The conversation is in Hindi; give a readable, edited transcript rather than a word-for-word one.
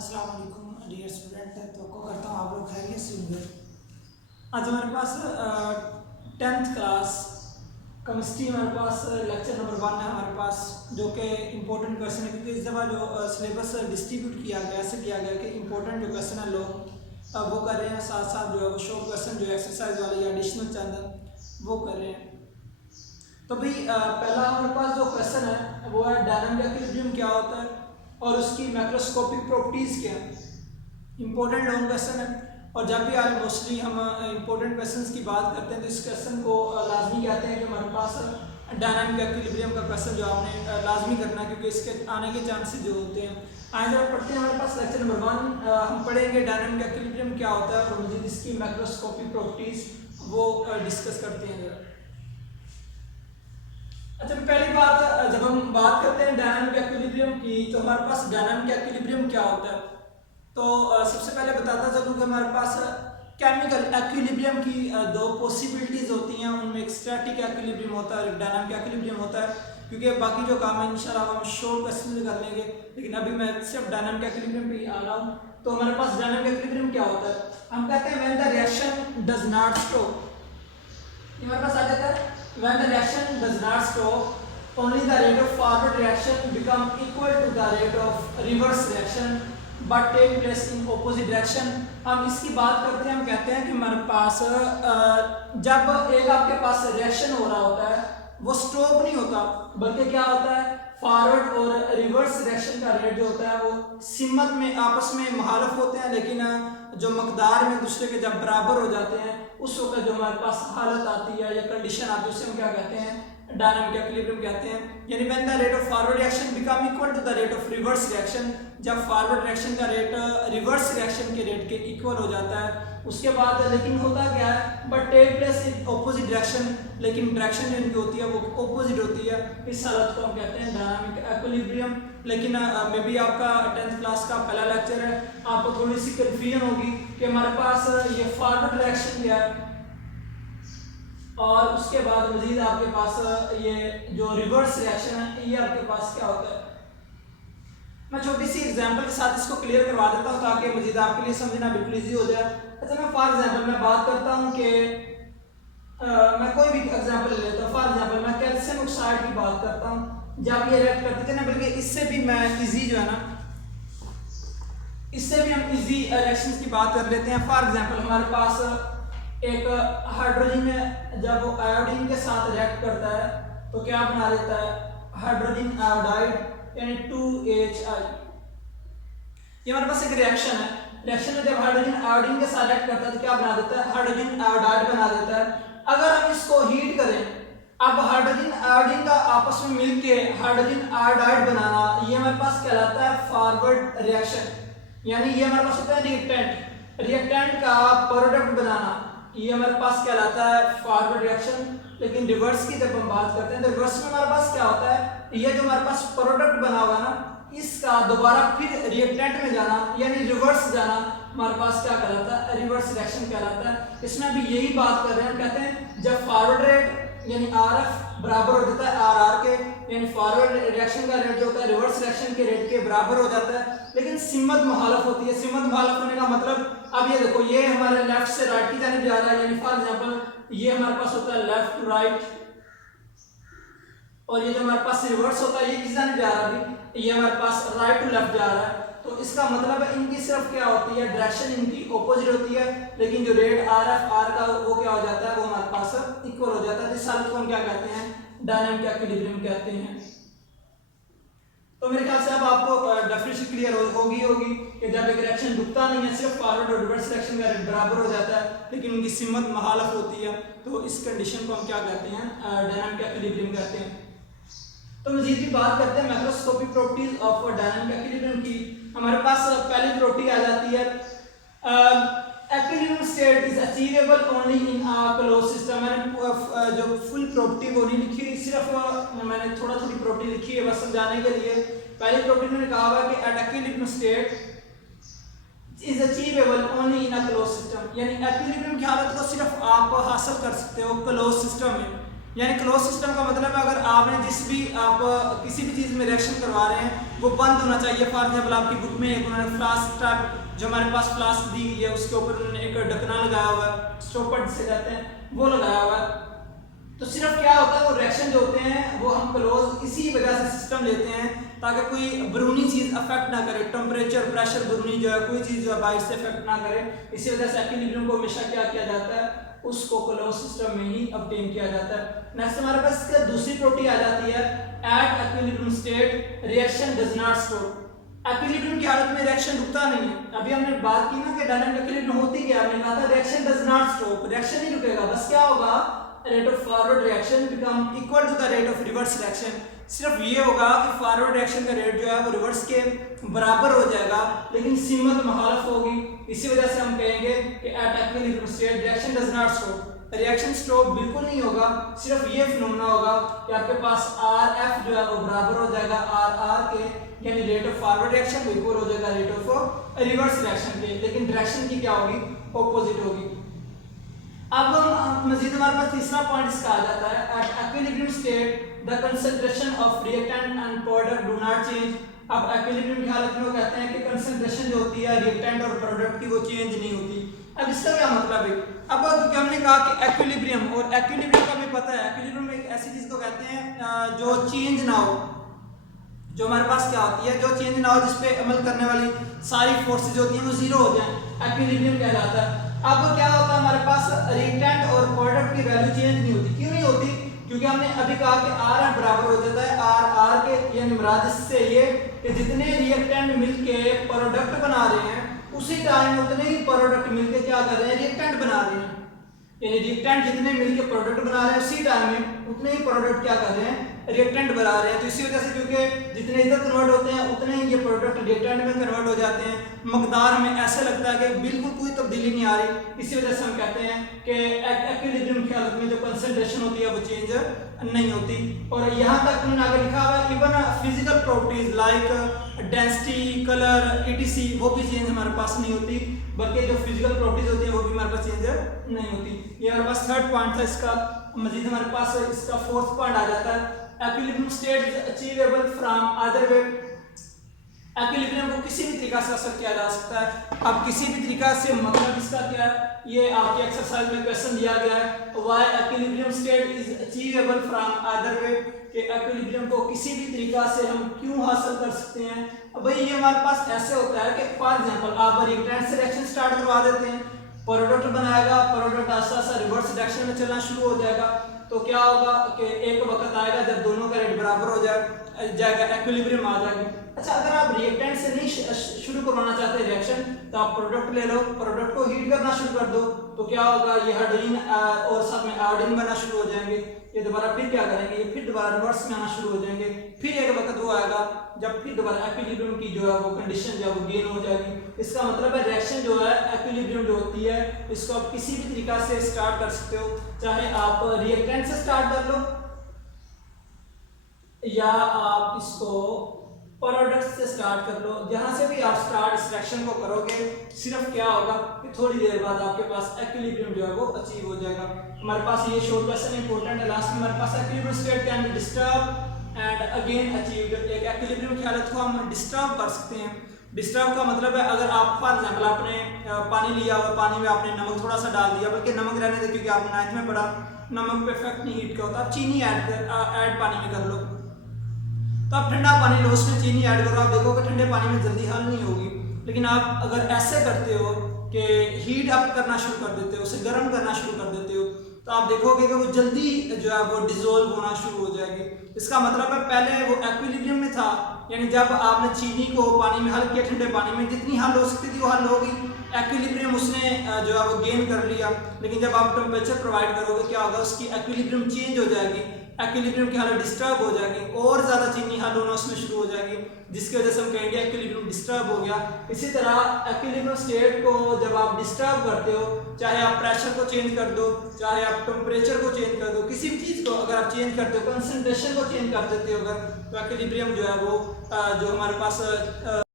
अस्सलाम वालेकुम डियर स्टूडेंट। तो करता हूँ आप लोग खैरियत से होंगे। आज हमारे पास 10th क्लास केमिस्ट्री हमारे पास लेक्चर नंबर 1 है हमारे पास, जो कि इम्पोर्टेंट क्वेश्चन है क्योंकि इस दफ़ा जो सिलेबस डिस्ट्रीब्यूट किया गया ऐसे किया गया कि इम्पोर्टेंट जो क्वेश्चन है लोग वो कर रहे हैं, साथ साथ जो है वो शॉर्ट क्वेश्चन जो एक्सरसाइज वाले या एडिशनल चंद वो कर रहे हैं। तो भाई पहला हमारे पास जो क्वेश्चन है वो है डायनामिक इक्विलिब्रियम क्या होता है और उसकी मैक्रोस्कोपिक प्रॉपर्टीज़ क्या हैं। इंपॉर्टेंट लॉन्ग क्वेश्चन है और जब भी आज मोस्टली हम इंपॉर्टेंट क्वेश्चंस की बात करते हैं तो इस क्वेश्चन को लाजमी कहते हैं कि हमारे पास डायनामिक इक्विलिब्रियम का क्वेश्चन जो आपने लाजमी करना है क्योंकि इसके आने के चांसेस जो होते हैं। आज जब पढ़ते हैं हमारे पास लेक्चर नंबर 1 हम पढ़ेंगे डायनामिक इक्विलिब्रियम क्या होता है और मज़ीद इसकी मैक्रोस्कोपिक प्रॉपर्टीज़ वो डिस्कस करते हैं। अच्छा, पहली बात जब हम बात करते हैं डायनामिक इक्विलिब्रियम की तो हमारे पास डायनामिक इक्विलिब्रियम क्या होता है। तो सबसे पहले बताता चलूँ कि हमारे पास केमिकल इक्विलिब्रियम की दो पॉसिबिलिटीज़ होती हैं, उनमें एक स्टैटिक इक्विलिब्रियम होता है और एक डायनामिक इक्विलिब्रियम होता है। क्योंकि बाकी जो काम है इंशाल्लाह हम शॉर्ट क्वेश्चन में कर लेंगे, लेकिन अभी मैं सिर्फ डायनामिक इक्विलिब्रियम पे आ रहा हूँ। तो हमारे पास डायनामिक इक्विलिब्रियम क्या होता है, हम कहते हैं when the reaction does not stop. हमारे पास आ जाता है when the reaction does not stop only the rate of forward reaction become equal to the rate of reverse reaction but take place in opposite direction। हम इसकी बात करते हैं, हम कहते हैं कि हमारे पास जब एक आपके पास रिएक्शन हो रहा होता है वो स्टॉप नहीं होता बल्कि क्या होता है फॉरवर्ड और रिवर्स रिएक्शन का रेट जो होता है वो सिमत में आपस में मुखालिफ होते हैं, लेकिन जो मकदार में दूसरे के जब बराबर हो जाते हैं उस वक्त जो हमारे पास हालत आती है या कंडीशन आती है उसे हम क्या कहते हैं डायनामिक इक्विलिब्रियम कहते हैं। यानी when the rate of forward reaction become equal to the rate of reverse reaction, जब फॉरवर्ड रिएक्शन का रेट रिवर्स रिएक्शन के रेट के इक्वल हो जाता है उसके बाद लेकिन होता क्या है but take place in opposite direction, लेकिन डायरेक्शन जो इनकी होती है वो ऑपोजिट होती है। इस हालत को हम कहते हैं डायनामिक इक्विलिब्रियम। लेकिन मे बी आपका 10th क्लास का पहला लेक्चर है, आपको थोड़ी सी कन्फ्यूजन होगी कि हमारे पास ये फॉरवर्ड रिएक्शन क्या है और उसके बाद मजीद आपके पास ये जो रिवर्स रिएक्शन है ये आपके पास क्या होता है। मैं छोटी सी एग्जांपल के साथ इसको क्लियर करवा देता हूँ ताकि मजीद आपके लिए समझना बिल्कुल ईजी हो जाए। अच्छा, मैं फॉर एग्जांपल मैं बात करता हूँ कि मैं कोई भी एग्जांपल ले लेता हूँ। फॉर एग्जांपल मैं कैल्शियम ऑक्साइड की बात करता हूँ, जब ये रिएक्ट करते थे ना, बल्कि इससे भी मैं इजी जो है ना इससे भी हम इजी रिएक्शंस की बात कर लेते हैं। फॉर एग्जांपल हमारे पास एक हाइड्रोजन जब वो आयोडीन के साथ रिएक्ट करता है तो क्या बना देता है हाइड्रोजन आयोडाइड यानी 2HI। ये हमारे पास एक रिएक्शन है, रिएक्शन में जब हाइड्रोजन आयोडीन के साथ रिएक्ट करता है तो क्या बना देता है हाइड्रोजन आयोडाइड बना देता है। अगर हम इसको हीट करें, अब हाइड्रोजन आयोडीन का आपस में मिलके हाइड्रोजन आयोडाइड बनाना ये हमारे पास कहलाता है फॉरवर्ड रिएक्शन। यानी ये हमारे पास होता है रिएक्टेंट, रिएक्टेंट का प्रोडक्ट बनाना ये हमारे पास कहलाता है फॉरवर्ड रिएक्शन। लेकिन रिवर्स की जब हम बात करते हैं तो रिवर्स में हमारे पास क्या होता है, ये जो हमारे पास प्रोडक्ट बना हुआ है ना इसका दोबारा फिर रिएक्टेंट में जाना यानी रिवर्स जाना हमारे पास क्या कहलाता है रिवर्स रिएक्शन कहलाता है। इसमें भी यही बात कर रहे हैं, हम कहते हैं जब फॉरवर्ड रेट यानी RF बराबर हो जाता है RR के, यानी फॉरवर्ड रिएक्शन का रेट जो होता है रिवर्स रिएक्शन के रेट के बराबर हो जाता है, लेकिन सिमत मुखालिफ होती है। सिमत मुखालिफ होने का मतलब अब ये देखो ये हमारे लेफ्ट से राइट की जाने जा रहा है, यानी फॉर एग्जांपल ये हमारे पास होता है लेफ्ट टू राइट और ये जो हमारे पास रिवर्स होता है ये किस जाने जा रहा है, अभी ये हमारे पास राइट टू लेफ्ट जा रहा है। तो इसका मतलब है इनकी सिर्फ क्या होती है डायरेक्शन इनकी ऑपोजिट होती है, लेकिन जो रेट RF R का वो क्या हो जाता है वो हमारे पास इक्वल हो जाता है। इस हालत को हम क्या कहते हैं डायनामिक इक्विलिब्रियम कहते हैं। तो मेरे ख्याल से अब आपको डेफिनेशन क्लियर होगी कि जब एक रिएक्शन रुकता नहीं है सिर्फ फॉरवर्ड और रिवर्स रिएक्शन का रेट बराबर हो जाता है लेकिन उनकी सिमत मुखालिफ होती है, तो इस कंडीशन को हम क्या कहते हैं डायनामिक इक्विलिब्रियम कहते हैं। तो मजीद भी बात करते हैं macroscopic properties of dynamic equilibrium की। हमारे पास पहली प्रॉपर्टी आ जाती है equilibrium state is achievable only in a close system. मैंने जो फुल प्रॉपर्टी वो नहीं लिखी, सिर्फ मैंने थोड़ी प्रॉपर्टी लिखी है बस समझाने के लिए। पहली प्रॉपर्टी में कहा हुआ कि at equilibrium state is achievable only in a close system, यानी इक्विलिब्रियम की हालत को सिर्फ आप हासिल कर सकते हो क्लोज सिस्टम में। यानी क्लोज सिस्टम का मतलब है अगर आपने आप किसी भी चीज़ में रिएक्शन करवा रहे हैं वो बंद होना चाहिए। फॉर एग्जाम्पल आपकी बुक में एक उन्होंने फ्लास्क टाइप जो हमारे पास फ्लास्क दी गई है उसके ऊपर उन्होंने एक ढकना लगाया हुआ है, स्टॉपर जिसे कहते हैं वो लगाया हुआ है। तो सिर्फ क्या होता है वो रिएक्शन जो होते हैं वो हम क्लोज इसी वजह से सिस्टम लेते हैं ताकि कोई बरूनी चीज़ अफेक्ट ना करे, टेम्परेचर प्रेशर बरूनी जो है कोई चीज़ जो है बाहर से अफेक्ट ना करे। इसी वजह से इक्विलिब्रियम को हमेशा क्या किया जाता है, उसको क्लोज सिस्टम में ही ऑब्टेन किया जाता है। नेक्स्ट हमारे पास इसका दूसरी प्रॉपर्टी आ जाती है at equilibrium state reaction does not stop. Equilibrium की हालत में रिएक्शन रुकता नहीं है। अभी हमने बात की ना कि डायनामिक इक्विलिब्रियम होती क्या, हमने कहा था reaction does not stop, reaction नहीं रुकेगा, बस क्या होगा rate of forward reaction become equal to the rate of reverse reaction. सिर्फ ये होगा कि फॉरवर्ड रिएक्शन का रेट जो है वो रिवर्स के बराबर हो जाएगा लेकिन सीमत मुखालफ होगी। इसी वजह से हम कहेंगे कि at equilibrium state reaction does not stop, reaction stop बिल्कुल नहीं होगा। सिर्फ ये फिनोमेना होगा कि आपके पास आर एफ जो है वो बराबर हो जाएगा आर आर के, यानी रेट ऑफ फॉरवर्ड रिएक्शन बिल्कुल हो जाएगा रेट ऑफ रिवर्स रिएक्शन के, लेकिन डायरेक्शन की क्या होगी, ऑपोजिट होगी। अब मजीद हमारे पास तीसरा पॉइंट इसका आ जाता है at equilibrium state the concentration of reactant and product do not change. अब इक्विलिब्रियम की हालत में वो कहते हैं कि कंसंट्रेशन जो होती है रिएक्टेंट और प्रोडक्ट की वो चेंज नहीं होती। अब इसका क्या मतलब है, अब क्योंकि हमने कहा कि इक्विलिब्रियम, और इक्विलिब्रियम का हमें पता है इक्विलिब्रियम एक ऐसी चीज को कहते हैं जो चेंज ना हो, जो हमारे पास क्या होती है जो चेंज ना हो, जिसपे अमल करने वाली सारी फोर्सेज होती हैं वो जीरो हो जाए, इक्विलिब्रियम कहलाता है। अब क्या होता है हमारे पास रिएक्टेंट और प्रोडक्ट की वैल्यू चेंज नहीं होती। क्यों नहीं होती, क्योंकि हमने अभी कहा कि आर एफ बराबर हो जाता है आर आर के, यानी मुराद इससे ये कि जितने रिएक्टेंट मिलके प्रोडक्ट बना रहे हैं उसी टाइम उतने ही प्रोडक्ट मिलके क्या कर रहे हैं, रिएक्टेंट बना रहे हैं। यानी रिएक्टेंट जितने मिलके प्रोडक्ट बना रहे हैं उसी टाइम में उतने ही प्रोडक्ट क्या कर रहे हैं, रिएक्टेंट बना रहे हैं। तो इसी वजह से क्योंकि जितने इधर कन्वर्ट होते हैं उतने ही ये प्रोडक्ट रिएक्टेंट में कन्वर्ट हो जाते हैं, मकदार में ऐसे लगता है कि बिल्कुल कोई तब्दीली नहीं आ रही। इसी वजह से हम कहते हैं कि इक्विलिब्रियम की हालत में जो कंसंट्रेशन होती है वो चेंज नहीं होती। और यहाँ तक उन्होंने आगे लिखा हुआ है even physical properties like density colour etc वो भी चेंज हमारे पास नहीं होती, बल्कि जो फिजिकल प्रॉपर्टीज होती है वो भी हमारे पास चेंज नहीं होती। ये हमारे पास थर्ड पॉइंट था इसका। मजीद हमारे पास इसका फोर्थ पॉइंट आ जाता है equilibrium state is achievable from other way. Equilibrium को किसी भी तरीका से हासिल किया जा सकता है। अब किसी भी तरीका से मतलब इसका क्या है, ये आपके एक्सरसाइज में क्वेश्चन दिया गया है why equilibrium state is achievable from other way, कि इक्विलिब्रियम को किसी भी तरीका से हम क्यों हासिल कर सकते हैं। अब भाई ये हमारे पास ऐसे होता है कि फॉर एग्जांपल आप रिएक्टेंट से रिएक्शन स्टार्ट करवा देते हैं, प्रोडक्ट बनाएगा, प्रोडक्ट आस्ता आस्ता रिवर्स डायरेक्शन में चलना शुरू हो जाएगा। तो क्या होगा कि एक वक्त आएगा जब दोनों का रेट बराबर हो जाएगा, इक्विलिब्रियम आ जाएगी। अच्छा, अगर आप रिएक्टेंट से नहीं शुरू करवाना चाहते रिएक्शन तो आप प्रोडक्ट ले लो, प्रोडक्ट को हीट करना शुरू कर दो, तो क्या होगा ये हाइड्रोजन और साथ में आयोडीन बनना शुरू हो जाएंगे। ये दोबारा फिर क्या करेंगे, ये फिर दोबारा रिवर्स में आना शुरू हो जाएंगे। फिर एक वक्त वो आएगा जब फिर दोबारा इक्विलिब्रियम की जो है वो कंडीशन जो है वो गेन हो जाएगी। इसका मतलब है रिएक्शन जो है इक्विलिब्रियम जो होती है इसको आप किसी भी तरीका से स्टार्ट कर सकते हो, चाहे आप रिएक्टेंट से स्टार्ट कर लो या आप इसको प्रोडक्ट से स्टार्ट कर लो। जहां से भी आप स्टार्ट इस रिएक्शन को करोगे सिर्फ क्या होगा कि थोड़ी देर बाद आपके पास इक्विलिब्रियम जो है वो अचीव हो जाएगा। हमारे पास ये शॉर्ट क्वेश्चन इंपॉर्टेंट है, लास्ट में हमारे पास equilibrium state can be disturb and again achieved. एक इक्विलिब्रियम की हालत को हम डिस्टर्ब कर सकते हैं। डिस्टर्ब का मतलब है अगर आप फॉर एग्जांपल आपने पानी लिया और पानी में आपने नमक थोड़ा सा डाल दिया, बल्कि नमक रहने दे क्योंकि आपने नाइन्थ में पढ़ा नमक परफेक्ट नहीं हीट का होता, आप चीनी ऐड पानी में कर लो, तो आप ठंडा पानी लो उसमें चीनी ऐड करो, आप देखोगे ठंडे पानी में जल्दी हल नहीं होगी। लेकिन आप अगर ऐसे करते हो कि हीट अप करना शुरू कर देते हो, उसे गर्म करना शुरू कर देते हो, तो आप देखोगे कि वो जल्दी जो है वो डिसॉल्व होना शुरू हो जाएगी। इसका मतलब है पहले वो इक्विलिब्रियम में था, यानी जब आपने चीनी को पानी में हल किया ठंडे पानी में जितनी हल हो सकती थी वो हल होगी, इक्विलिब्रियम उसने जो है वो गेन कर लिया। लेकिन जब आप टेम्परेचर प्रोवाइड करोगे क्या होगा, उसकी इक्विलिब्रियम चेंज हो जाएगी, इक्विलिब्रियम की हालत डिस्टर्ब हो जाएगी और ज़्यादा चीनी हल होना उसमें शुरू हो जाएगी, जिसकी वजह से हम कहेंगे इक्विलिब्रियम डिस्टर्ब हो गया। इसी तरह इक्विलिब्रियम स्टेट को जब आप डिस्टर्ब करते हो, चाहे आप प्रेशर को चेंज कर दो, चाहे आप टेम्परेचर को चेंज कर दो, किसी भी चीज़ को अगर आप चेंज करते हो, कंसंट्रेशन को चेंज कर देते हो अगर, तो इक्विलिब्रियम जो है वो जो हमारे पास